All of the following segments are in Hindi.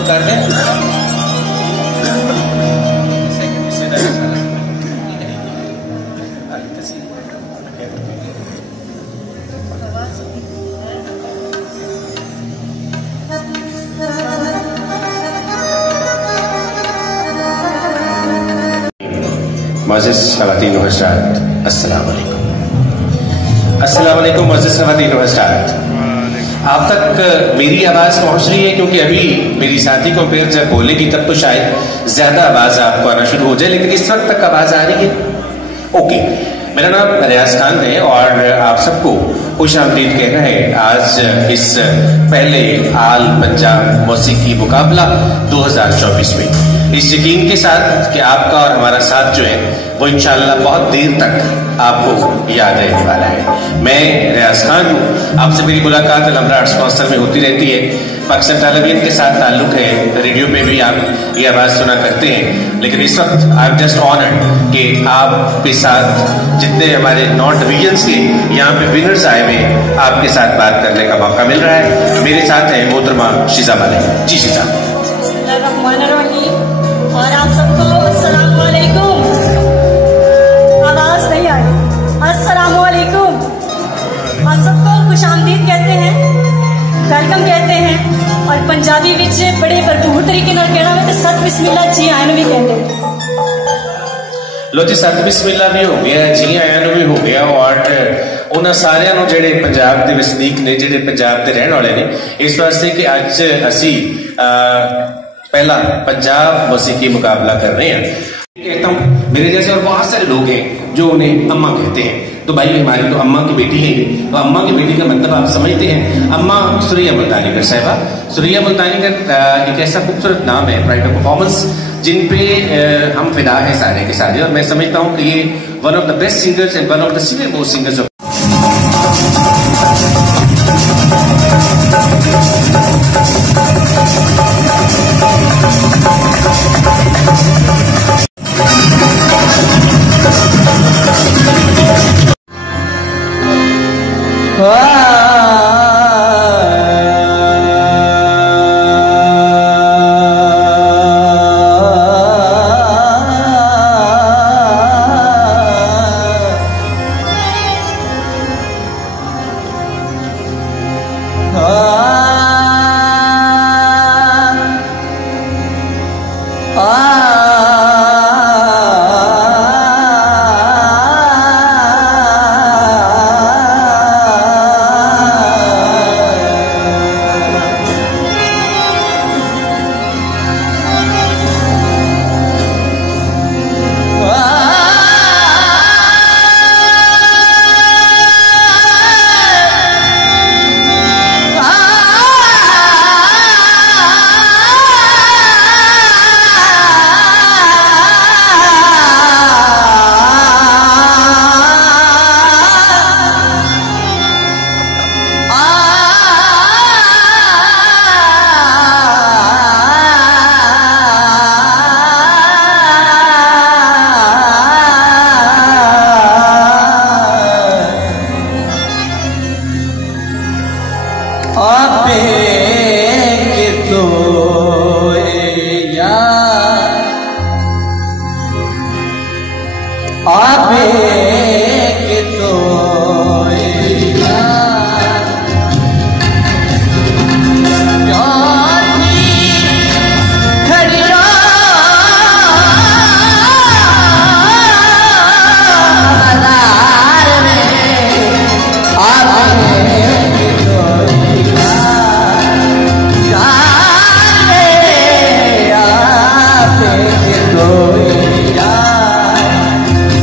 को कर दें। मुअज़्ज़िज़ ख़वातीन व हज़रात, अस्सलाम वालेकुम। अस्सलाम वालेकुम मुअज़्ज़िज़ ख़वातीन व हज़रात। आप तक मेरी आवाज़ पहुंच रही है? क्योंकि अभी मेरी साथी को फिर जब बोलेगी तब तो शायद ज़्यादा आवाज़ आपको आना शुरू हो जाए, लेकिन इस वक्त तक आवाज़ आ रही है? ओके। मेरा नाम रियाज खान है और आप सबको खुश आमदीद कहना है आज इस पहले आल पंजाब मौसीकी मुकाबला 2024 में, इस यकीन के साथ कि आपका और हमारा साथ जो है वो इंशाअल्लाह बहुत देर तक आपको याद रहने वाला है। मैं रियाज खान हूँ, आपसे मेरी मुलाकात अलहमरा आर्ट्स काउंसिल में होती रहती है। पाकिस्तान टेलीविजन के साथ ताल्लुक है, रेडियो पे भी आप ये आवाज़ सुना करते हैं, लेकिन इस वक्त आई एम जस्ट ऑनर्ड कि आपके साथ जितने हमारे 9 डिवीजन्स के यहाँ पे विनर्स आए हुए आपके साथ बात करने का मौका मिल रहा है। मेरे साथ है मोहतरमा शीज़ा मालिक। जी शीज़ा। और आप सबको अस्सलाम वालेकुम। आवाज नहीं आई। अस्सलाम वालेकुम। आप सबको खुशामदीद कहते हैं, वेलकम कहते हैं और पंजाबी विच बड़े भरपूर तरीके नाल कहना है तो सत बिस्मिल्लाह जी आयन भी कहते हैं। लो जी, सत बिस्मिल्लाह भी हो गया, जी आयन भी हो गया और उन्होंने सारिਆਂ ਨੂੰ ਜਿਹੜੇ पंजाब के वसनीक ने, ਜਿਹੜੇ पंजाब के रहने वाले ने, इस वास्ते कि अज असी पहला पंजाब मौसीकी मुकाबला कर रहे हैं। कहता हूँ मेरे जैसे और बहुत सारे लोग हैं जो उन्हें अम्मा कहते हैं, तो भाई हमारी तो अम्मा की बेटी है, तो अम्मा की बेटी का मतलब आप समझते हैं। अम्मा सुरैया मुल्तानीकर साहिबा। सुरैया मुल्तानीकर एक ऐसा खूबसूरत नाम है, प्राइड ऑफ परफॉर्मेंस, जिन पे हम फिदा हैं सारे के सारे, और मैं समझता हूँ कि ये one of the best singers and one of the senior most singers.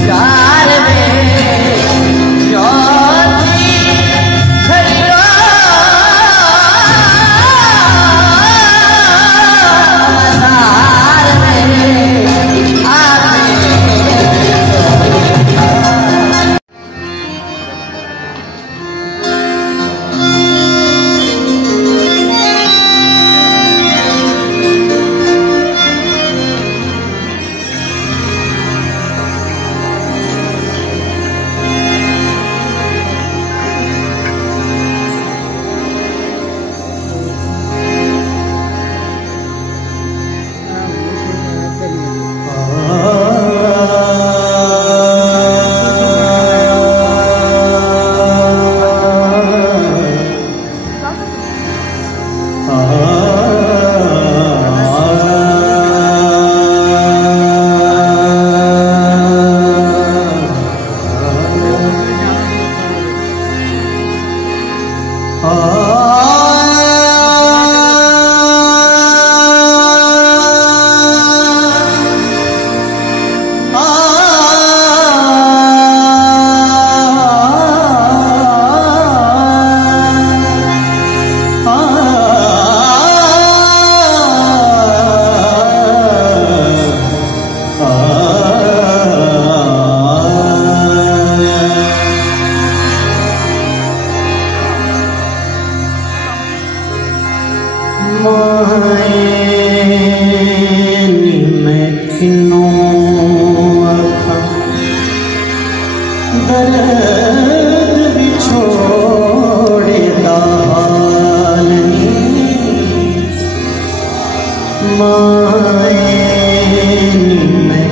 यार दर्द भी छोड़ता हाल माए मैं